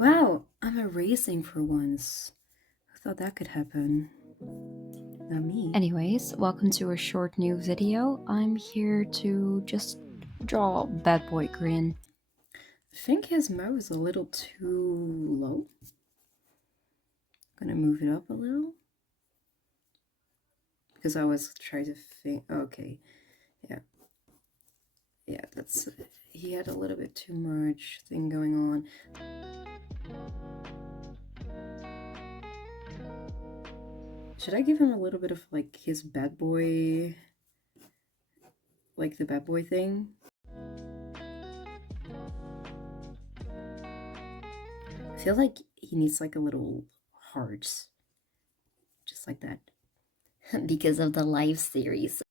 Wow, I'm erasing for once. I thought that could happen. Not me. Anyways, welcome to a short new video. I'm here to just draw Badboy Grian. I think his mouth is a little too low. I'm gonna move it up a little. Because I was trying to think, okay, yeah. Yeah, that's, he had a little bit too much thing going on. Should I give him a little bit of like his bad boy, like the bad boy thing? I feel like he needs like a little heart, just like that. Because of the live series.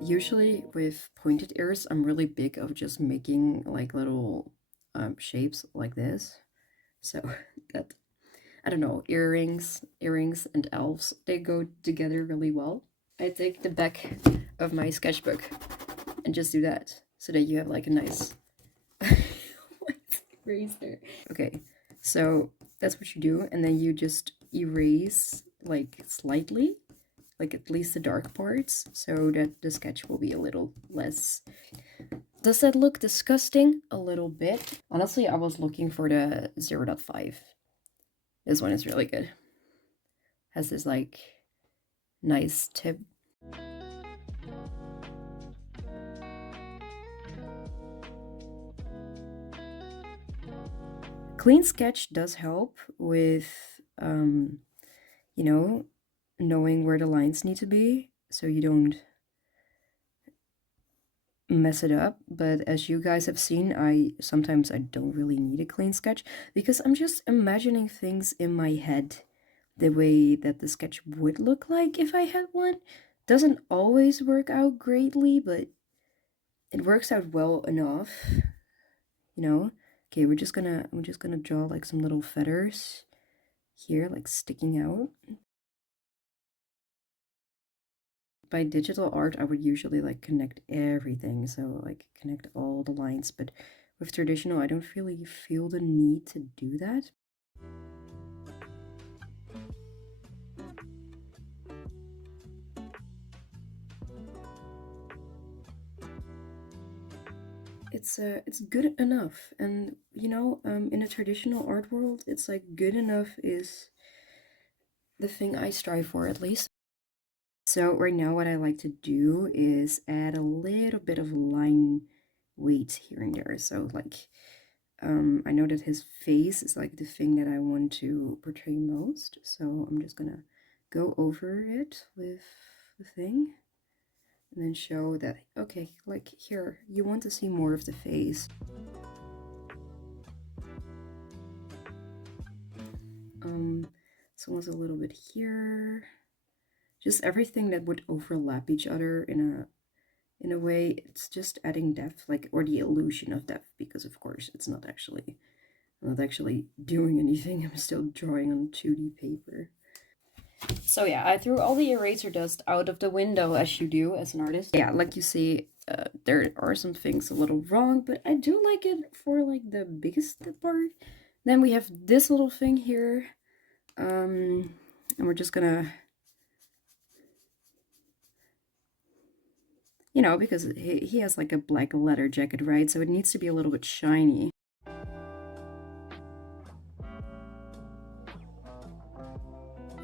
Usually with pointed ears, I'm really big of just making like little shapes like this. So that, I don't know, earrings and elves, they go together really well. I take the back of my sketchbook and just do that so that you have like a nice eraser. Okay, so that's what you do, and then you just erase like slightly, like at least the dark parts, so that the sketch will be a little less. Does that look disgusting? A little bit. Honestly, I was looking for the 0.5. This one is really good. Has this like nice tip. Clean sketch does help with, you know, knowing where the lines need to be so you don't mess it up. But as you guys have seen, sometimes I don't really need a clean sketch because I'm just imagining things in my head the way that the sketch would look like if I had one. Doesn't always work out greatly, but it works out well enough, you know. Okay, we're just gonna draw like some little feathers here, like sticking out. By digital art, I would usually like connect everything, so like connect all the lines, but with traditional, I don't really feel the need to do that. It's good enough, and you know, in a traditional art world, it's like good enough is the thing I strive for, at least. So right now what I like to do is add a little bit of line weight here and there. So like, I know that his face is like the thing that I want to portray most. So I'm just gonna go over it with the thing and then show that, okay, like here, you want to see more of the face. So it's a little bit here. Just everything that would overlap each other in a way. It's just adding depth, like, or the illusion of depth, because of course I'm not actually doing anything. I'm still drawing on 2D paper. So yeah, I threw all the eraser dust out of the window, as you do as an artist. Yeah, like you see, there are some things a little wrong, but I do like it for like the biggest part. Then we have this little thing here, and we're just gonna, you know, because he has like a black leather jacket, right? So it needs to be a little bit shiny.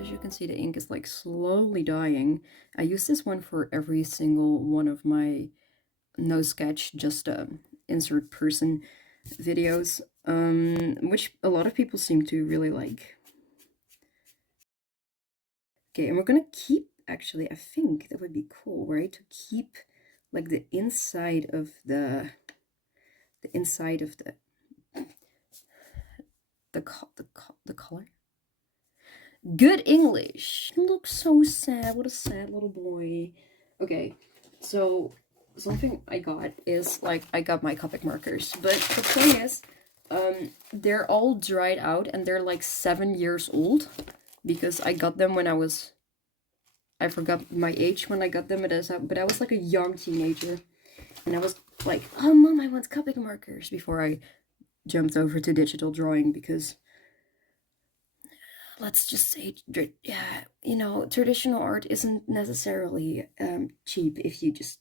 As you can see, the ink is like slowly dying. I use this one for every single one of my no sketch, just insert person videos, which a lot of people seem to really like. Okay, and we're gonna keep, actually, I think that would be cool, right? To keep like the inside of the color. Good English. He looks so sad. What a sad little boy. Okay, so something I got is like, I got my copic markers, but the thing is, they're all dried out and they're like 7 years old because I got them when I forgot my age when I got them, but I was like a young teenager. And I was like, oh mom, I want copic markers before I jumped over to digital drawing, because let's just say, yeah, you know, traditional art isn't necessarily cheap if you just.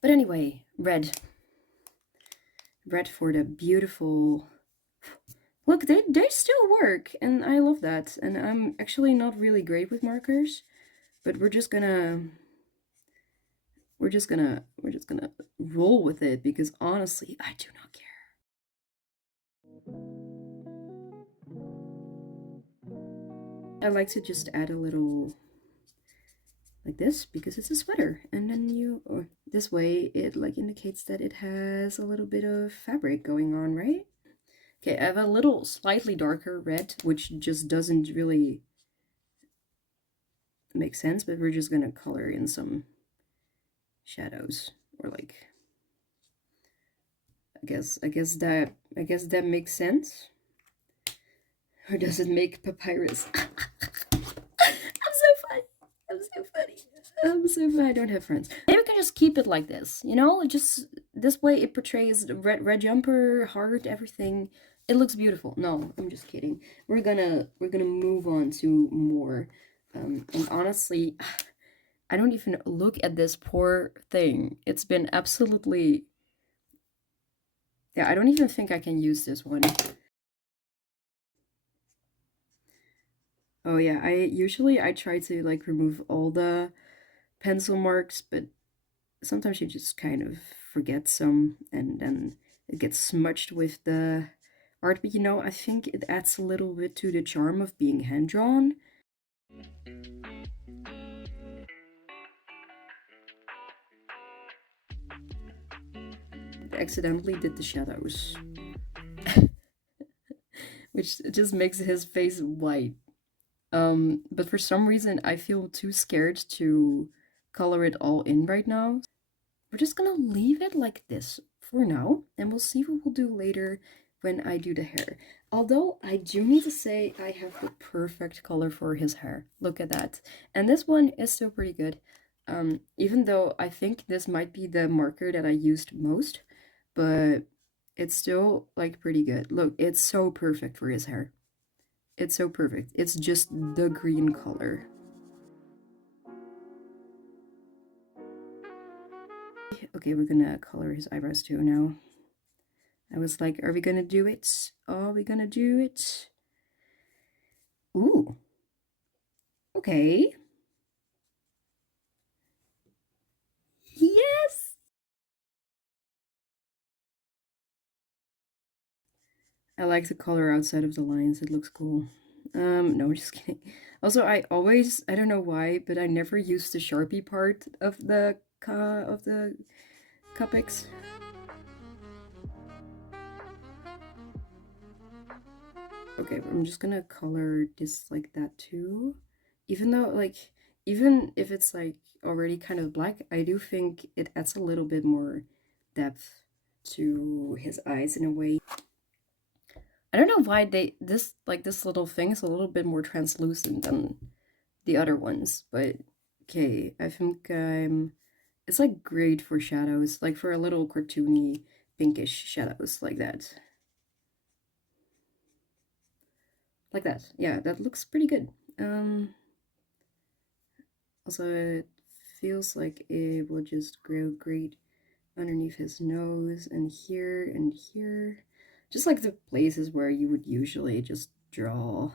But anyway, red for the beautiful. Look, they still work, and I love that. And I'm actually not really great with markers, but we're just gonna roll with it, because honestly, I do not care. I like to just add a little like this because it's a sweater, and then or this way it like indicates that it has a little bit of fabric going on, right? Okay, I have a little slightly darker red, which just doesn't really make sense, but we're just gonna color in some shadows, or like I guess that makes sense. Or does it make papyrus? I'm so funny. I'm so funny. I'm so funny. I don't have friends. Maybe we can just keep it like this, you know? Just this way it portrays the red jumper, heart, everything. It looks beautiful. No, I'm just kidding. We're gonna move on to more. And honestly, I don't even look at this poor thing. It's been absolutely. Yeah, I don't even think I can use this one. Oh yeah, I try to like remove all the pencil marks, but sometimes you just kind of forget some, and then it gets smudged with the art. But you know, I think it adds a little bit to the charm of being hand drawn. I accidentally did the shadows, which just makes his face white. But for some reason, I feel too scared to color it all in right now. We're just gonna leave it like this for now, and we'll see what we'll do later when I do the hair. Although I do need to say I have the perfect color for his hair. Look at that. And this one is still pretty good. Even though I think this might be the marker that I used most, but it's still like pretty good. Look, it's so perfect for his hair. It's so perfect. It's just the green color. Okay, we're gonna color his eyebrows too now. I was like, are we gonna do it? Are we gonna do it? Ooh. Okay. Yes! I like the color outside of the lines. It looks cool. No, just kidding. Also, I don't know why, but I never use the Sharpie part of the copics. Okay, I'm just gonna color this like that too. Even though, like, even if it's like already kind of black, I do think it adds a little bit more depth to his eyes in a way. I don't know why this little thing is a little bit more translucent than the other ones, but okay, I think it's like great for shadows, like for a little cartoony pinkish shadows like that. Like that. Yeah, that looks pretty good. Also, it feels like it will just grow great underneath his nose and here and here. Just like the places where you would usually just draw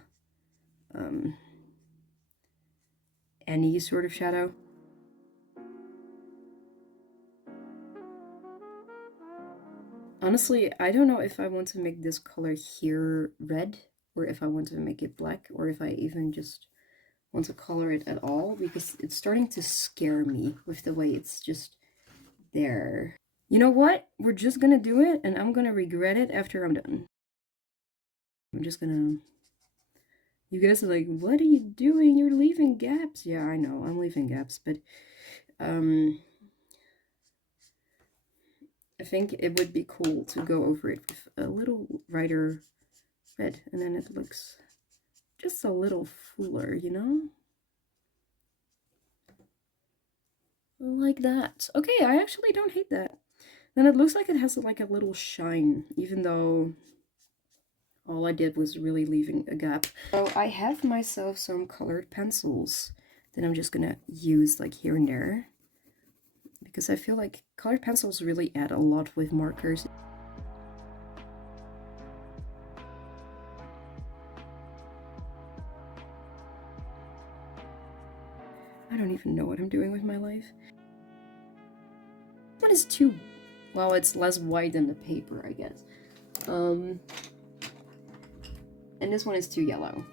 um, any sort of shadow. Honestly, I don't know if I want to make this color here red, or if I want to make it black, or if I even just want to color it at all, because it's starting to scare me with the way it's just there. You know what? We're just gonna do it, and I'm gonna regret it after I'm done. I'm just gonna. You guys are like, what are you doing? You're leaving gaps. Yeah, I know, I'm leaving gaps, but um, I think it would be cool to go over it with a little brighter red, and then it looks just a little fuller, you know? like that. Okay, I actually don't hate that. Then it looks like it has like a little shine, even though all I did was really leaving a gap. So I have myself some colored pencils that I'm just gonna use like here and there, because I feel like colored pencils really add a lot with markers. I don't even know what I'm doing with my life. This one is too, well, it's less white than the paper, I guess. And this one is too yellow.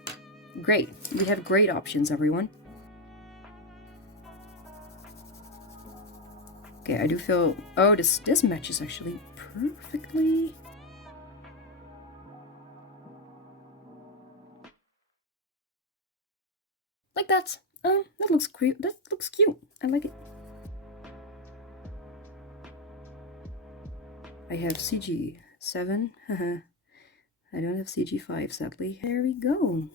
Great, we have great options, everyone. Okay, I do feel, oh, this matches actually perfectly. Like that. That looks cute. That looks cute. I like it. I have CG7. I don't have CG5, sadly. There we go.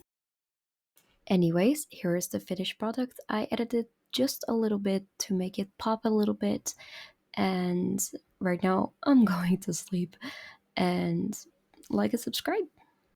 Anyways, here is the finished product. I edited just a little bit to make it pop a little bit. And right now, I'm going to sleep. And like and subscribe.